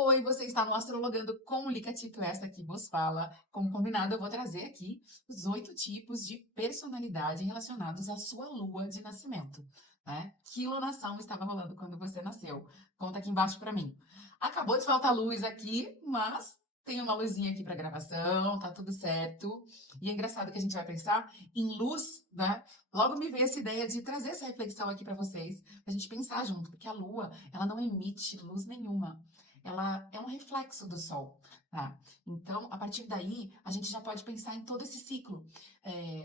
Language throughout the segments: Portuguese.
Oi, você está no Astrologando com Licatito, esta que vos fala. Como combinado, eu vou trazer aqui os 8 tipos de personalidade relacionados à sua lua de nascimento, né? Que lunação estava rolando quando você nasceu? Conta aqui embaixo pra mim. Acabou de faltar luz aqui, mas tem uma luzinha aqui pra gravação, tá tudo certo. E é engraçado que a gente vai pensar em luz, né? Logo me veio essa ideia de trazer essa reflexão aqui pra vocês, pra gente pensar junto, porque a lua, ela não emite luz nenhuma, ela é um reflexo do Sol, tá? Então, a partir daí, a gente já pode pensar em todo esse ciclo.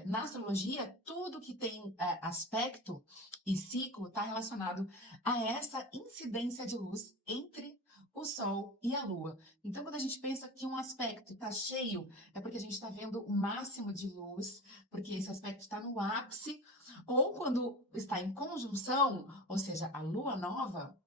Na astrologia, tudo que tem aspecto e ciclo está relacionado a essa incidência de luz entre o Sol e a Lua. Então, quando a gente pensa que um aspecto está cheio, é porque a gente está vendo o máximo de luz, porque esse aspecto está no ápice, ou quando está em conjunção, ou seja, a Lua nova,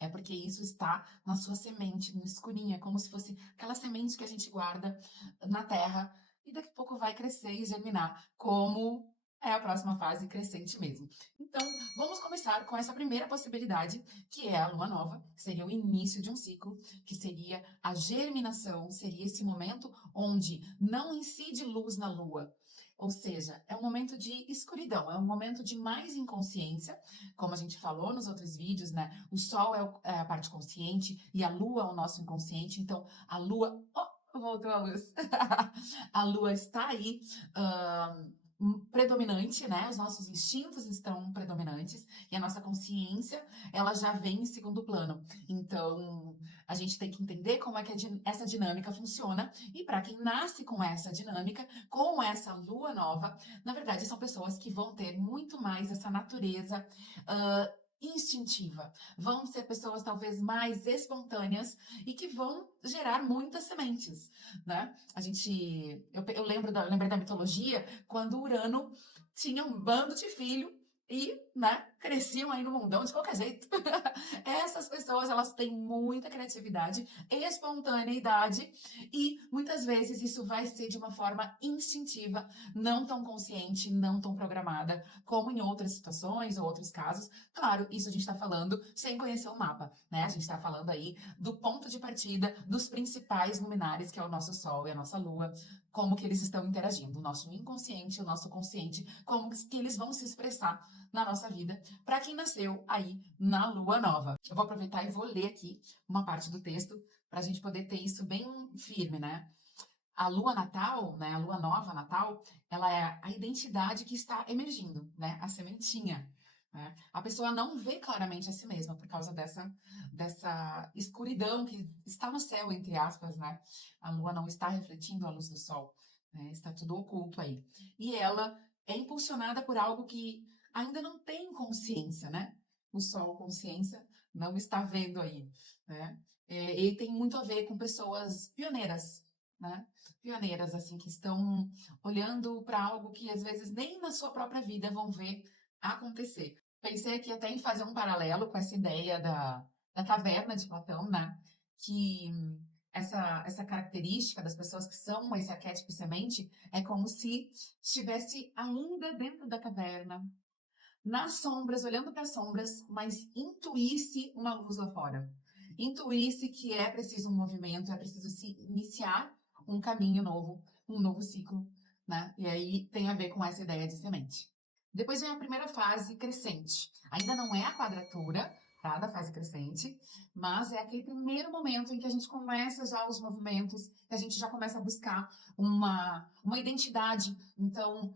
é porque isso está na sua semente, no escurinho. É como se fosse aquela semente que a gente guarda na terra e daqui a pouco vai crescer e germinar, como é a próxima fase crescente mesmo. Então, vamos começar com essa primeira possibilidade, que é a lua nova, que seria o início de um ciclo, que seria a germinação, seria esse momento onde não incide luz na lua. Ou seja, é um momento de escuridão, é um momento de mais inconsciência, como a gente falou nos outros vídeos, né? O Sol é a parte consciente e a Lua é o nosso inconsciente. Então, a Lua. Oh, voltou a luz. A Lua está aí. Predominante, né? Os nossos instintos estão predominantes e a nossa consciência, ela já vem em segundo plano. Então, a gente tem que entender como é que essa dinâmica funciona e para quem nasce com essa dinâmica, com essa lua nova, na verdade, são pessoas que vão ter muito mais essa natureza instintiva. Vão ser pessoas talvez mais espontâneas e que vão gerar muitas sementes, né? Eu lembrei da mitologia quando Urano tinha um bando de filho e, né, cresciam aí no mundão de qualquer jeito. Essas pessoas, elas têm muita criatividade, espontaneidade e muitas vezes isso vai ser de uma forma instintiva, não tão consciente, não tão programada, como em outras situações ou outros casos. Claro, isso a gente está falando sem conhecer o mapa, né? A gente está falando aí do ponto de partida dos principais luminares, que é o nosso Sol e a nossa Lua, como que eles estão interagindo, o nosso inconsciente, o nosso consciente, como que eles vão se expressar na nossa vida, para quem nasceu aí na Lua Nova. Eu vou aproveitar e vou ler aqui uma parte do texto para a gente poder ter isso bem firme, né? A lua natal, né, a lua nova natal, ela é a identidade que está emergindo, né, a sementinha. Né? A pessoa não vê claramente a si mesma por causa dessa escuridão que está no céu, entre aspas, né? A lua não está refletindo a luz do sol, né? Está tudo oculto aí. E ela é impulsionada por algo que ainda não tem consciência, né? O sol, consciência, não está vendo aí, né? E tem muito a ver com pessoas pioneiras, né? Pioneiras, assim, que estão olhando para algo que às vezes nem na sua própria vida vão ver acontecer. Pensei aqui até em fazer um paralelo com essa ideia da caverna de Platão, né? Que essa característica das pessoas que são esse arquétipo semente é como se estivesse ainda dentro da caverna, nas sombras, olhando para as sombras, mas intuísse uma luz lá fora. Intuísse que é preciso um movimento, é preciso se iniciar um caminho novo, um novo ciclo, né? E aí tem a ver com essa ideia de semente. Depois vem a primeira fase crescente. Ainda não é a quadratura, tá, da fase crescente, mas é aquele primeiro momento em que a gente começa já os movimentos, que a gente já começa a buscar uma identidade. Então,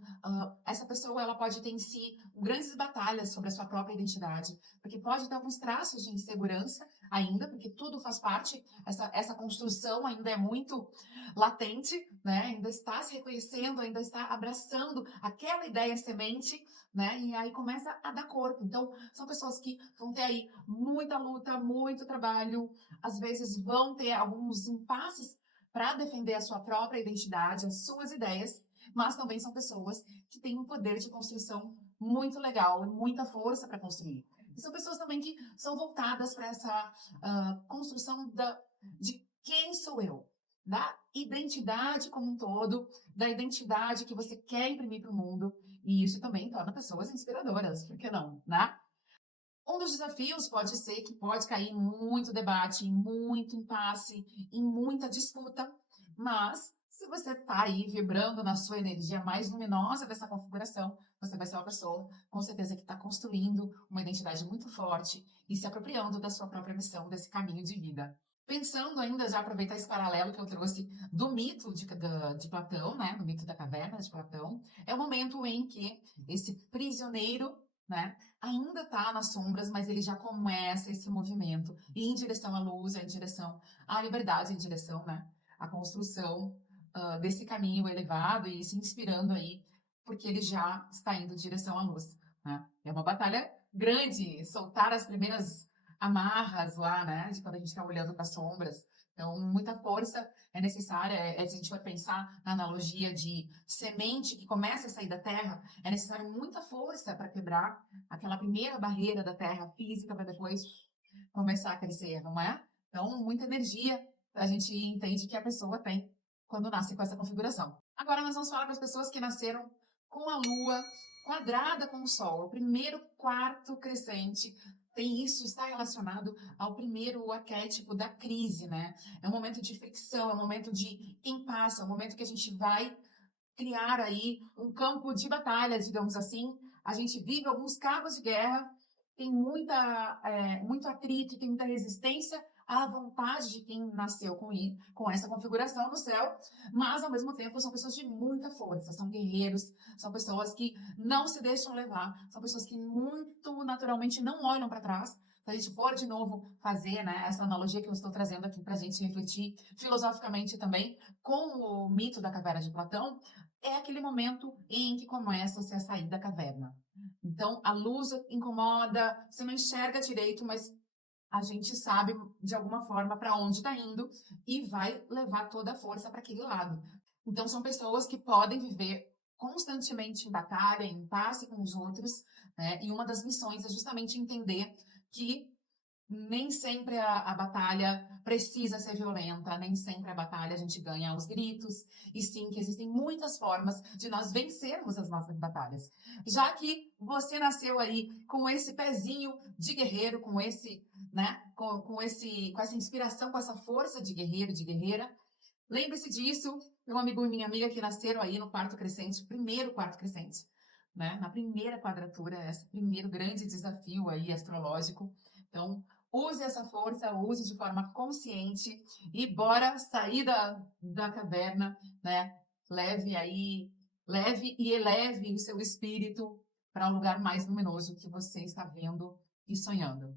essa pessoa, ela pode ter em si grandes batalhas sobre a sua própria identidade, porque pode ter alguns traços de insegurança ainda, porque tudo faz parte, essa construção ainda é muito latente, né? Ainda está se reconhecendo, ainda está abraçando aquela ideia semente, né? E aí começa a dar corpo. Então, são pessoas que vão ter aí muita luta, muito trabalho, às vezes vão ter alguns impasses para defender a sua própria identidade, as suas ideias, mas também são pessoas que têm um poder de construção muito legal e muita força para construir. E são pessoas também que são voltadas para essa construção de quem sou eu, da identidade como um todo, da identidade que você quer imprimir para o mundo. E isso também torna pessoas inspiradoras, por que não, né? Um dos desafios pode ser que pode cair em muito debate, em muito impasse, em muita disputa, mas se você está aí vibrando na sua energia mais luminosa dessa configuração, você vai ser uma pessoa, com certeza, que está construindo uma identidade muito forte e se apropriando da sua própria missão, desse caminho de vida. Pensando ainda, já aproveitar esse paralelo que eu trouxe do mito de Platão, né, do mito da caverna de Platão, é o momento em que esse prisioneiro, né, ainda está nas sombras, mas ele já começa esse movimento em direção à luz, em direção à liberdade, em direção, né, à construção desse caminho elevado e se inspirando aí, porque ele já está indo em direção à luz. Né? É uma batalha grande, soltar as primeiras amarras lá, né, de quando a gente está olhando para as sombras. Então, muita força é necessária. Se a gente for pensar na analogia de semente que começa a sair da terra, é necessário muita força para quebrar aquela primeira barreira da terra física para depois começar a crescer, não é? Então, muita energia a gente entende que a pessoa tem quando nasce com essa configuração. Agora nós vamos falar para as pessoas que nasceram com a Lua quadrada com o Sol, o primeiro quarto crescente. Tem isso, está relacionado ao primeiro arquétipo da crise, né? É um momento de fricção, é um momento de impasse, é um momento que a gente vai criar aí um campo de batalha, digamos assim. A gente vive alguns cabos de guerra, tem muito atrito, tem muita resistência à vontade de quem nasceu com essa configuração no céu, mas ao mesmo tempo são pessoas de muita força, são guerreiros, são pessoas que não se deixam levar, são pessoas que muito naturalmente não olham para trás. Se a gente for de novo fazer, né, essa analogia que eu estou trazendo aqui para a gente refletir filosoficamente também com o mito da caverna de Platão, é aquele momento em que começa-se a sair da caverna. Então, a luz incomoda, você não enxerga direito, mas a gente sabe, de alguma forma, para onde está indo e vai levar toda a força para aquele lado. Então, são pessoas que podem viver constantemente em batalha, em impasse com os outros, né? E uma das missões é justamente entender que nem sempre a batalha precisa ser violenta, nem sempre a batalha a gente ganha aos gritos, e sim que existem muitas formas de nós vencermos as nossas batalhas. Já que você nasceu aí com esse pezinho de guerreiro, com esse, né, com essa inspiração, com essa força de guerreiro, de guerreira, lembre-se disso, meu amigo e minha amiga que nasceram aí no quarto crescente, primeiro quarto crescente, né, na primeira quadratura, esse primeiro grande desafio aí astrológico. Então, use essa força, use de forma consciente e bora sair da caverna, né? Leve e eleve o seu espírito para um lugar mais luminoso que você está vendo e sonhando.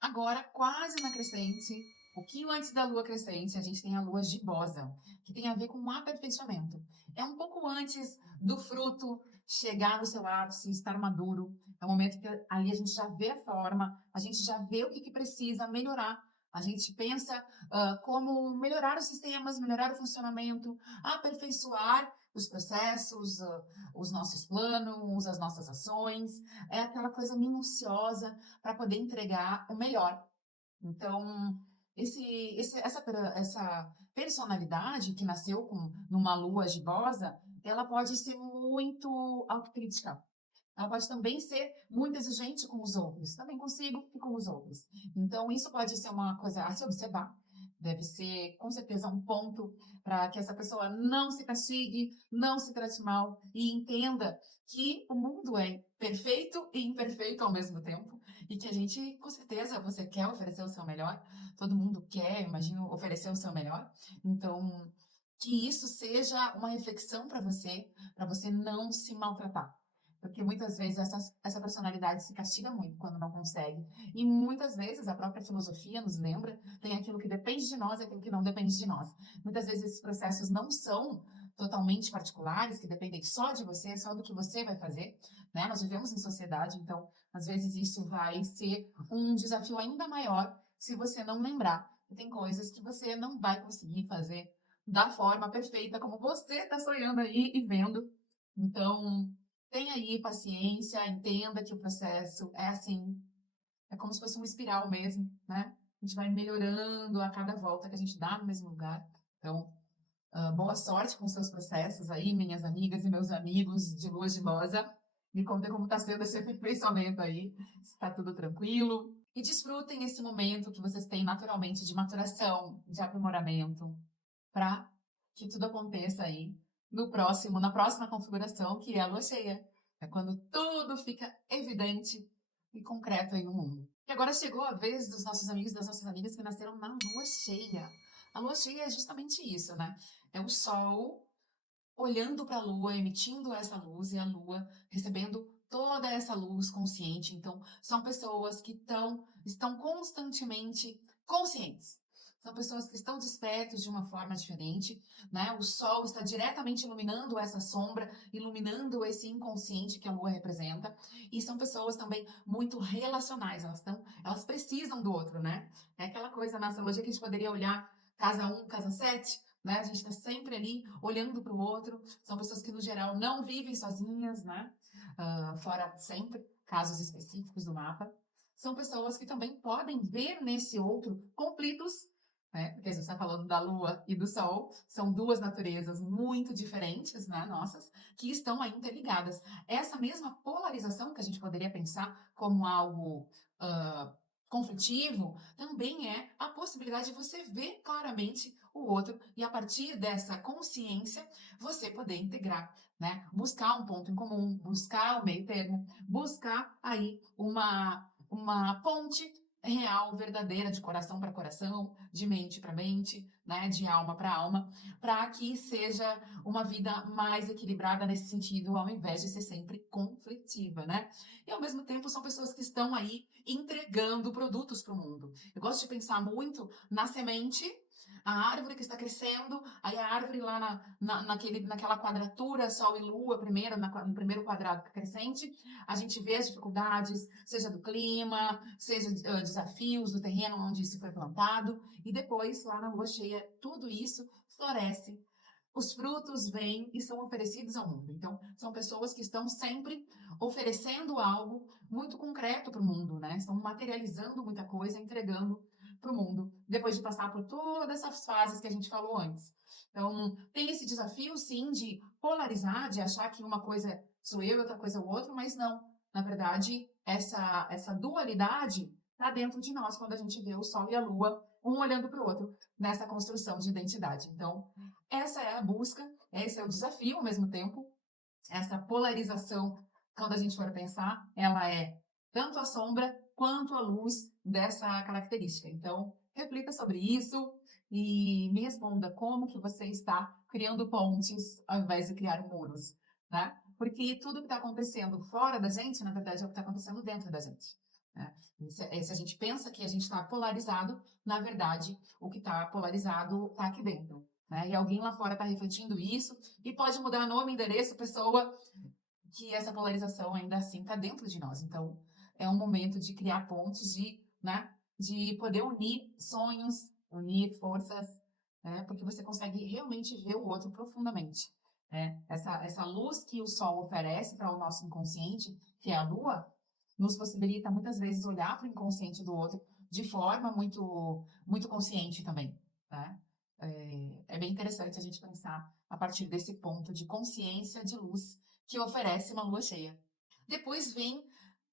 Agora, quase na crescente, um pouquinho antes da lua crescente, a gente tem a lua gibosa, que tem a ver com um aperfeiçoamento. É um pouco antes do fruto chegar no seu ápice, estar maduro. É um momento que ali a gente já vê a forma, a gente já vê o que precisa melhorar. A gente pensa como melhorar os sistemas, melhorar o funcionamento, aperfeiçoar os processos, os nossos planos, as nossas ações. É aquela coisa minuciosa para poder entregar o melhor. Então, essa personalidade que nasceu numa lua gibosa, ela pode ser muito autocrítica. Ela pode também ser muito exigente com os outros, também consigo e com os outros. Então, isso pode ser uma coisa a se observar. Deve ser, com certeza, um ponto para que essa pessoa não se castigue, não se trate mal e entenda que o mundo é perfeito e imperfeito ao mesmo tempo e que a gente, com certeza, você quer oferecer o seu melhor, todo mundo quer, imagino, oferecer o seu melhor. Então, que isso seja uma reflexão para você não se maltratar. Porque muitas vezes essa personalidade se castiga muito quando não consegue. E muitas vezes a própria filosofia nos lembra, tem aquilo que depende de nós e aquilo que não depende de nós. Muitas vezes esses processos não são totalmente particulares, que dependem só de você, só do que você vai fazer, né? Nós vivemos em sociedade, então às vezes isso vai ser um desafio ainda maior se você não lembrar. E tem coisas que você não vai conseguir fazer da forma perfeita como você está sonhando aí e vendo. Então, tenha aí paciência, entenda que o processo é assim, é como se fosse uma espiral mesmo, né? A gente vai melhorando a cada volta que a gente dá no mesmo lugar. Então, boa sorte com seus processos aí, minhas amigas e meus amigos de lua gibosa. Me conta como está sendo esse aperfeiçoamento aí, se está tudo tranquilo. E desfrutem esse momento que vocês têm naturalmente de maturação, de aprimoramento, para que tudo aconteça aí na próxima configuração, que é a lua cheia. É quando tudo fica evidente e concreto aí no mundo. E agora chegou a vez dos nossos amigos e das nossas amigas que nasceram na lua cheia. A lua cheia é justamente isso, né? É o sol olhando para a lua, emitindo essa luz e a lua recebendo toda essa luz consciente. Então, são pessoas que estão constantemente conscientes. São pessoas que estão despertos de uma forma diferente, né? O sol está diretamente iluminando essa sombra, iluminando esse inconsciente que a lua representa. E são pessoas também muito relacionais, elas precisam do outro, né? É aquela coisa na astrologia que a gente poderia olhar casa 1, casa 7, né? A gente está sempre ali olhando para o outro. São pessoas que, no geral, não vivem sozinhas, né? Fora sempre casos específicos do mapa. São pessoas que também podem ver nesse outro conflitos, né? Porque a gente está falando da Lua e do Sol, são duas naturezas muito diferentes, né? Nossas, que estão aí interligadas. Essa mesma polarização que a gente poderia pensar como algo conflitivo, também é a possibilidade de você ver claramente o outro e a partir dessa consciência você poder integrar, né? Buscar um ponto em comum, buscar o meio termo, buscar aí uma ponte real, verdadeira, de coração para coração, de mente para mente, né? De alma para alma, para que seja uma vida mais equilibrada nesse sentido, ao invés de ser sempre conflitiva, né? E ao mesmo tempo são pessoas que estão aí entregando produtos para o mundo. Eu gosto de pensar muito na semente, a árvore que está crescendo, aí a árvore lá naquela quadratura, Sol e Lua, no primeiro quadrado crescente, a gente vê as dificuldades, seja do clima, seja desafios do terreno onde isso foi plantado, e depois, lá na Lua cheia, tudo isso floresce. Os frutos vêm e são oferecidos ao mundo. Então, são pessoas que estão sempre oferecendo algo muito concreto para o mundo, né? Estão materializando muita coisa, entregando para o mundo, depois de passar por todas essas fases que a gente falou antes. Então, tem esse desafio, sim, de polarizar, de achar que uma coisa sou eu e outra coisa é o outro, mas não. Na verdade, essa dualidade está dentro de nós quando a gente vê o Sol e a Lua, um olhando para o outro, nessa construção de identidade. Então, essa é a busca, esse é o desafio ao mesmo tempo, essa polarização, quando a gente for pensar, ela é tanto a sombra quanto a luz dessa característica. Então, reflita sobre isso e me responda como que você está criando pontes ao invés de criar muros, né? Porque tudo que está acontecendo fora da gente, na verdade, é o que está acontecendo dentro da gente. Né? Se a gente pensa que a gente está polarizado, na verdade, o que está polarizado está aqui dentro. Né? E alguém lá fora está refletindo isso e pode mudar nome, endereço, pessoa, que essa polarização ainda assim está dentro de nós. Então, é um momento de criar pontes, né, de poder unir sonhos, unir forças, né, porque você consegue realmente ver o outro profundamente. Né? Essa luz que o sol oferece para o nosso inconsciente, que é a lua, nos possibilita muitas vezes olhar para o inconsciente do outro de forma muito, muito consciente também. Né? É bem interessante a gente pensar a partir desse ponto de consciência de luz que oferece uma lua cheia. Depois vem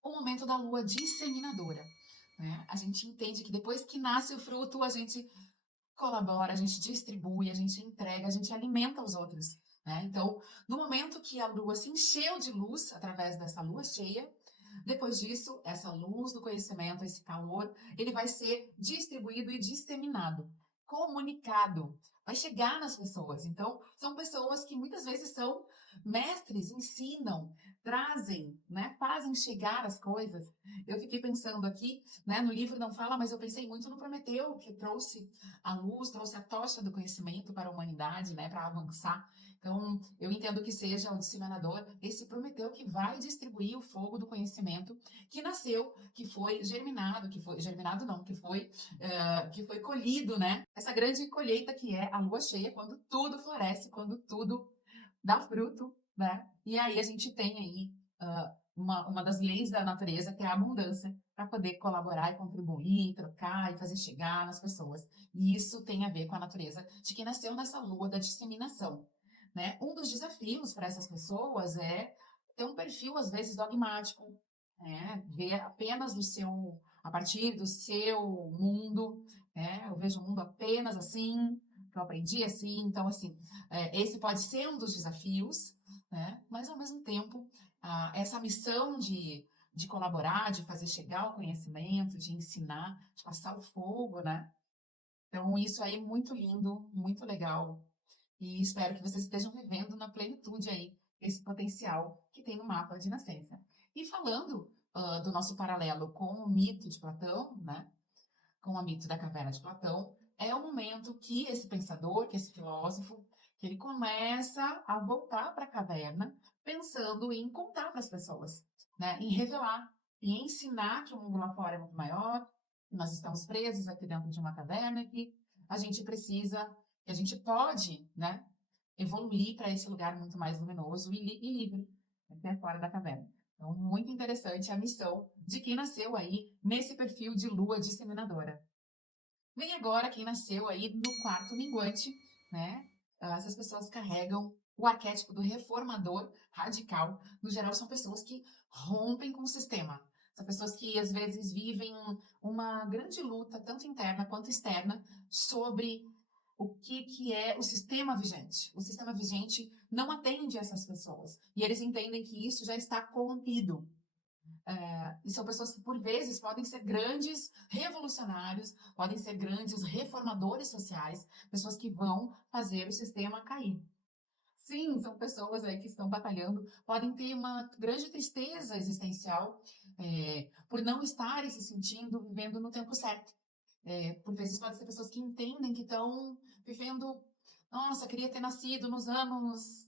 o momento da lua disseminadora. Né? A gente entende que depois que nasce o fruto, a gente colabora, a gente distribui, a gente entrega, a gente alimenta os outros. Né? Então, no momento que a lua se encheu de luz através dessa lua cheia, depois disso, essa luz do conhecimento, esse calor, ele vai ser distribuído e disseminado, comunicado, vai chegar nas pessoas. Então, são pessoas que muitas vezes são mestres, ensinam, trazem, né, fazem chegar as coisas. Eu fiquei pensando aqui, né, no livro não fala, mas eu pensei muito no Prometeu, que trouxe a luz, trouxe a tocha do conhecimento para a humanidade, né, para avançar. Então, eu entendo que seja o disseminador, esse Prometeu que vai distribuir o fogo do conhecimento que nasceu, que foi germinado, que foi colhido, né? Essa grande colheita que é a lua cheia, quando tudo floresce, quando tudo dá fruto, né? E aí a gente tem aí uma das leis da natureza, que é a abundância, para poder colaborar e contribuir, trocar e fazer chegar nas pessoas. E isso tem a ver com a natureza de quem nasceu nessa lua da disseminação. Né? Um dos desafios para essas pessoas é ter um perfil, às vezes, dogmático, né? Ver apenas a partir do seu mundo, né? Eu vejo o mundo apenas assim, que eu aprendi assim. Então, assim, esse pode ser um dos desafios, né? Mas, ao mesmo tempo, essa missão de colaborar, de fazer chegar o conhecimento, de ensinar, de passar o fogo, né? Então, isso aí é muito lindo, muito legal. E espero que vocês estejam vivendo na plenitude aí esse potencial que tem no mapa de nascença. E falando do nosso paralelo com o mito de Platão, né? Com o mito da caverna de Platão, é o momento que esse pensador, que esse filósofo, que ele começa a voltar para a caverna, pensando em contar para as pessoas, né? Em revelar, em ensinar que o mundo lá fora é muito maior, que nós estamos presos aqui dentro de uma caverna, que a gente precisa, que a gente pode, né? Evoluir para esse lugar muito mais luminoso e livre, até fora da caverna. Então, muito interessante a missão de quem nasceu aí nesse perfil de lua disseminadora. Vem agora quem nasceu aí no quarto minguante, né? Essas pessoas carregam o arquétipo do reformador radical. No geral, são pessoas que rompem com o sistema. São pessoas que, às vezes, vivem uma grande luta, tanto interna quanto externa, sobre o que é o sistema vigente. O sistema vigente não atende essas pessoas. E eles entendem que isso já está corrompido. E são pessoas que, por vezes, podem ser grandes revolucionários, podem ser grandes reformadores sociais, pessoas que vão fazer o sistema cair. Sim, são pessoas aí que estão batalhando, podem ter uma grande tristeza existencial por não estarem se sentindo vivendo no tempo certo. Por vezes podem ser pessoas que entendem que estão vivendo, nossa, queria ter nascido nos anos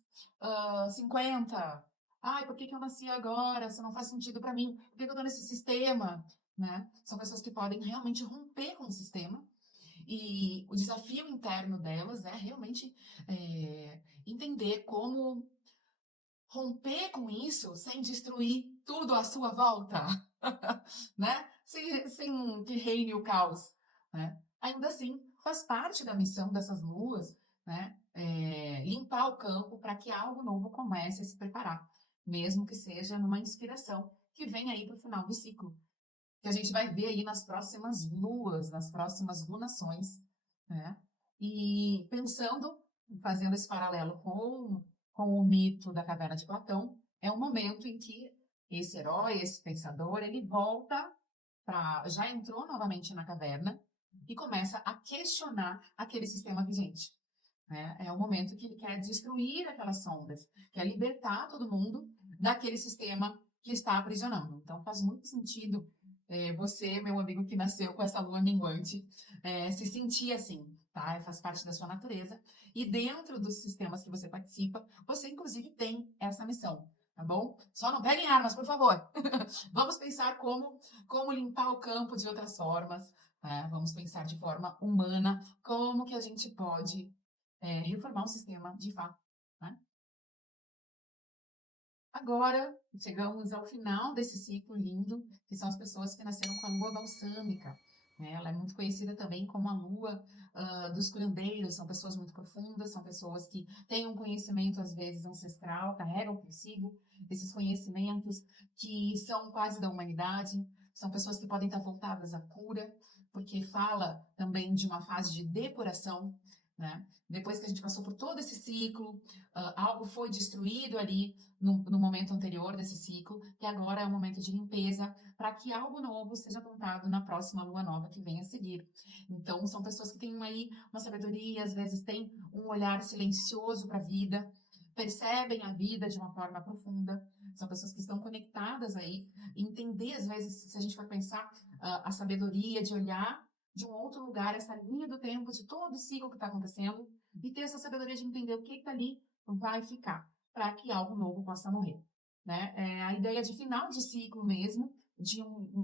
50. Ai, por que eu nasci agora? Isso não faz sentido para mim. Por que eu estou nesse sistema? Né? São pessoas que podem realmente romper com o sistema. E o desafio interno delas é realmente entender como romper com isso sem destruir tudo à sua volta, né? Sem que reine o caos, né? Ainda assim, faz parte da missão dessas luas, né? Limpar o campo para que algo novo comece a se preparar, mesmo que seja numa inspiração que vem aí para o final do ciclo, que a gente vai ver aí nas próximas luas, nas próximas lunações, né? E pensando, fazendo esse paralelo com o mito da caverna de Platão, é um momento em que esse herói, esse pensador, ele volta já entrou novamente na caverna e começa a questionar aquele sistema vigente. Né? É o momento que ele quer destruir aquelas sombras, quer libertar todo mundo daquele sistema que está aprisionando. Então faz muito sentido você, meu amigo que nasceu com essa lua minguante, se sentir assim, tá? Faz parte da sua natureza. E dentro dos sistemas que você participa, você inclusive tem essa missão, tá bom? Só não peguem armas, por favor. Vamos pensar como limpar o campo de outras formas, né? Vamos pensar de forma humana como que a gente pode reformar o sistema de fato, né? Agora, chegamos ao final desse ciclo lindo, que são as pessoas que nasceram com a lua balsâmica, né? Ela é muito conhecida também como a lua dos curandeiros, são pessoas muito profundas, são pessoas que têm um conhecimento, às vezes, ancestral, carregam consigo esses conhecimentos que são quase da humanidade, são pessoas que podem estar voltadas à cura, porque fala também de uma fase de depuração, né? Depois que a gente passou por todo esse ciclo, algo foi destruído ali no momento anterior desse ciclo, que agora é o momento de limpeza, para que algo novo seja plantado na próxima lua nova que vem a seguir. Então, são pessoas que têm aí uma sabedoria, às vezes têm um olhar silencioso para a vida, percebem a vida de uma forma profunda, são pessoas que estão conectadas aí, entender, às vezes, se a gente for pensar, a sabedoria de olhar de um outro lugar, essa linha do tempo, de todo o ciclo que está acontecendo, e ter essa sabedoria de entender o que está ali vai ficar, para que algo novo possa morrer. Né? A ideia de final de ciclo mesmo, de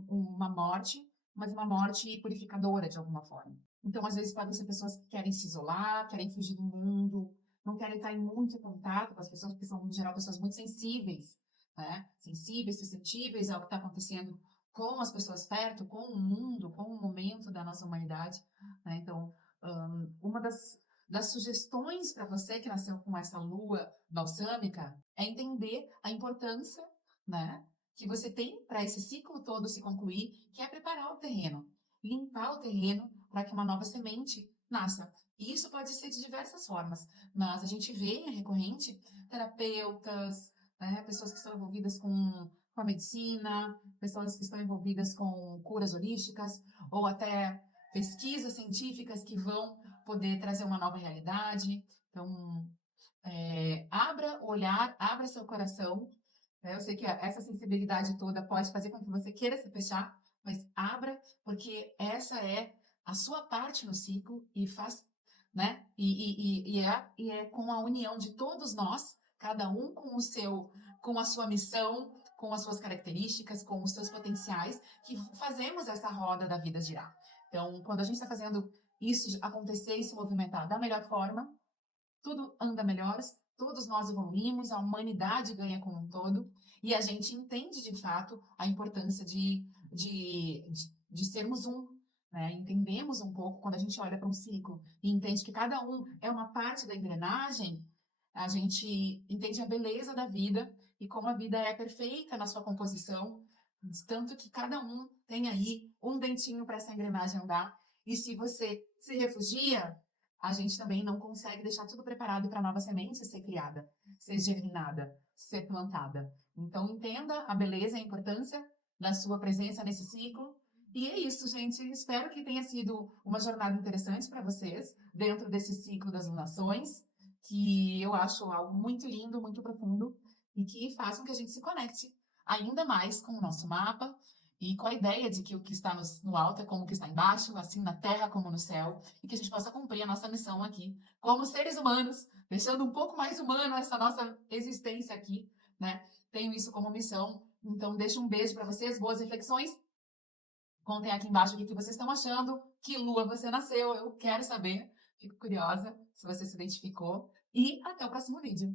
uma morte, mas uma morte purificadora de alguma forma. Então, às vezes, podem ser pessoas que querem se isolar, querem fugir do mundo, não querem estar em muito contato com as pessoas, porque são, em geral, pessoas muito sensíveis, né? Sensíveis, suscetíveis ao que está acontecendo com as pessoas perto, com o mundo, com o momento da nossa humanidade. Né? Então, uma das das sugestões para você que nasceu com essa lua balsâmica é entender a importância, né, que você tem para esse ciclo todo se concluir, que é preparar o terreno, limpar o terreno para que uma nova semente nasça. E isso pode ser de diversas formas, mas a gente vê, é recorrente, terapeutas, né, pessoas que estão envolvidas com a medicina, pessoas que estão envolvidas com curas holísticas, ou até pesquisas científicas que vão poder trazer uma nova realidade. Então, abra o olhar, abra seu coração. Né? Eu sei que essa sensibilidade toda pode fazer com que você queira se fechar, mas abra, porque essa é a sua parte no ciclo e faz, né? E é com a união de todos nós, cada um com o seu, com a sua missão, com as suas características, com os seus potenciais, que fazemos essa roda da vida girar. Então, quando a gente está fazendo isso acontecer e se movimentar da melhor forma, tudo anda melhor, todos nós evoluímos, a humanidade ganha como um todo, e a gente entende de fato a importância de sermos um. Né? Entendemos um pouco quando a gente olha para um ciclo e entende que cada um é uma parte da engrenagem, a gente entende a beleza da vida e como a vida é perfeita na sua composição, tanto que cada um tem aí um dentinho para essa engrenagem andar. E se você se refugia, a gente também não consegue deixar tudo preparado para a nova semente ser criada, ser germinada, ser plantada. Então, entenda a beleza e a importância da sua presença nesse ciclo. E é isso, gente. Espero que tenha sido uma jornada interessante para vocês, dentro desse ciclo das lunações, que eu acho algo muito lindo, muito profundo, e que faz com que a gente se conecte ainda mais com o nosso mapa, e com a ideia de que o que está no alto é como o que está embaixo, assim na terra como no céu, e que a gente possa cumprir a nossa missão aqui, como seres humanos, deixando um pouco mais humano essa nossa existência aqui, né? Tenho isso como missão. Então, deixo um beijo para vocês, boas reflexões. Contem aqui embaixo o que vocês estão achando, que lua você nasceu, eu quero saber, fico curiosa se você se identificou. E até o próximo vídeo.